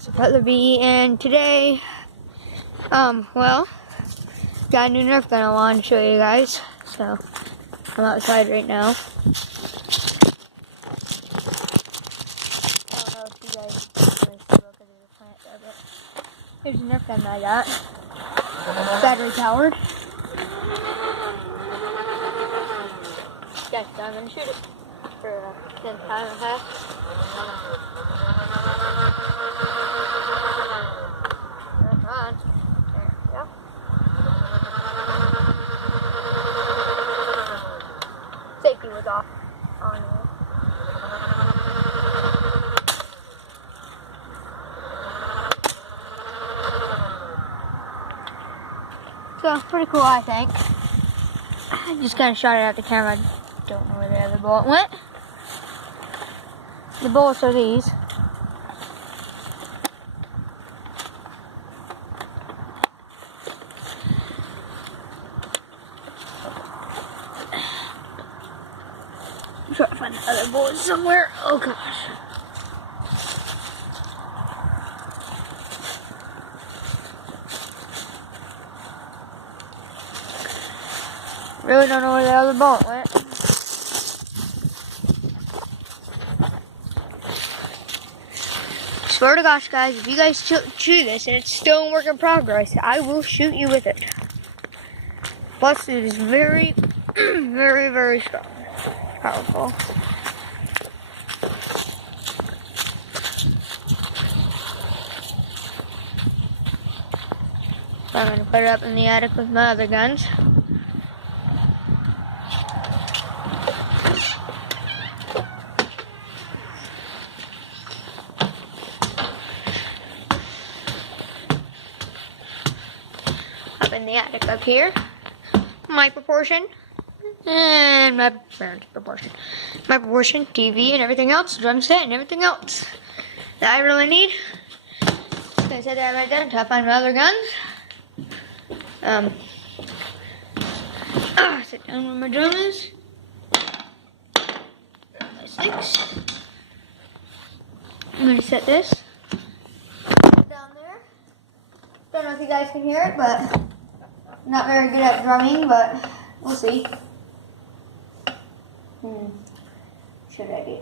It's Butler B, and today, well, got a new Nerf gun I wanted to show you guys. So, I'm outside right now. I don't know if you guys can see look at the plant there, but here's the Nerf gun that I got. Battery powered. Yeah, so I'm gonna shoot it for 10 time and a half. On. There we go. Safety was off. On. So, pretty cool, I think. I just kind of shot it at the camera. Don't know where the other bullet went. The bullets are these. I'm trying to find the other bullet somewhere. Oh gosh. Really don't know where the other bullet went. Swear to gosh, guys, if you guys chew this and it's still in work in progress, I will shoot you with it. Plus, it is very, very, very strong. Powerful. I'm going to put it up in the attic with my other guns. Up in the attic up here. My proportion. And my parents' proportion. My proportion, TV and everything else, drum set and everything else that I really need. So I set that right there until I find my other guns. Sit down where my drum is. My sticks. I'm gonna set this down there. Don't know if you guys can hear it, but I'm not very good at drumming, but we'll see. Should I do?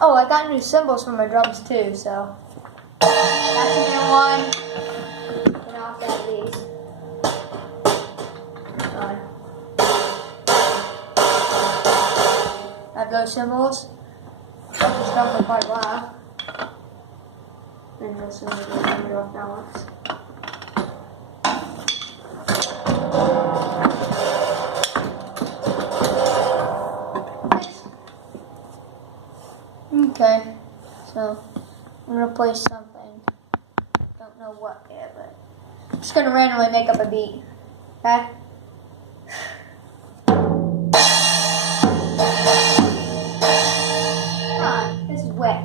Oh, I got new cymbals for my drums too, so that's a new one. And I'll get these. I have those cymbals. I've just done for quite a while. And those cymbals are going to be off balance. Okay, so I'm gonna play something. Don't know what yet, but I'm just gonna randomly make up a beat. Okay? This is wet.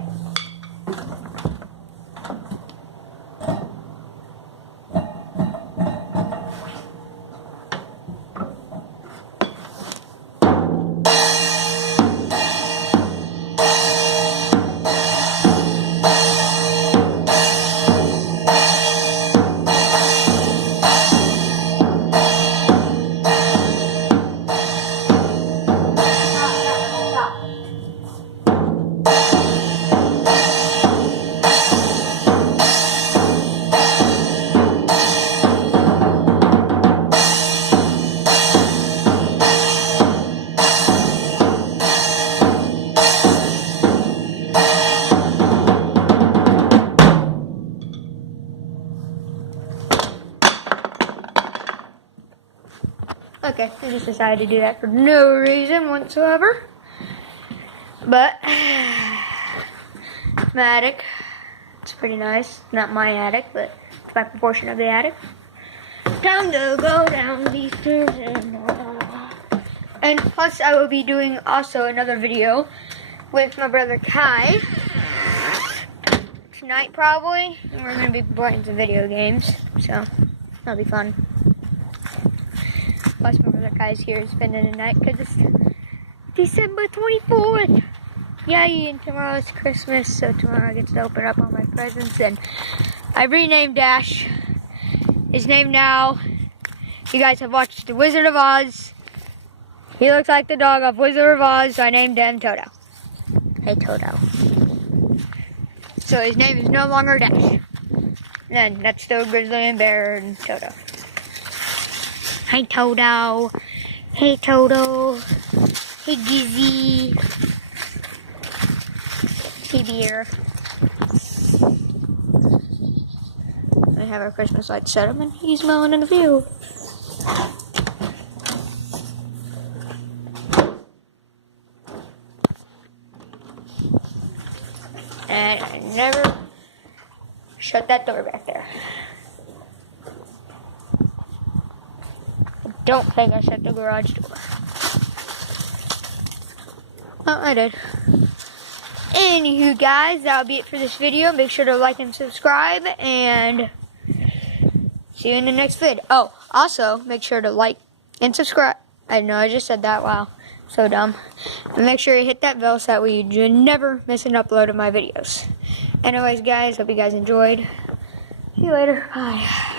Okay, I just decided to do that for no reason whatsoever. But my attic, it's pretty nice. Not my attic, but it's my proportion of the attic. Time to go down these stairs and plus I will be doing also another video with my brother Kai tonight probably, and we're gonna be playing some video games, so that'll be fun. Plus my brother Kai's here spending the night because it's December 24th. Yay, and tomorrow's Christmas, so tomorrow I get to open up all my presents. And I renamed Dash. His name now, you guys have watched The Wizard of Oz. He looks like the dog of Wizard of Oz, so I named him Toto. Hey, Toto. So his name is no longer Dash. And that's still Grizzly and Bear and Toto. Hey, Toto. Hey, Toto. Hey, Gizzy. Hey, Bear. We have our Christmas lights set up, and he's mowing in the field. And I never shut that door back there. I don't think I shut the garage door. Well, I did. Anywho, guys, that'll be it for this video. Make sure to like and subscribe, and see you in the next vid. Oh, also, make sure to like and subscribe. I know I just said that. Wow, so dumb. But make sure you hit that bell so that way you never miss an upload of my videos. Anyways, guys, hope you guys enjoyed. See you later. Bye.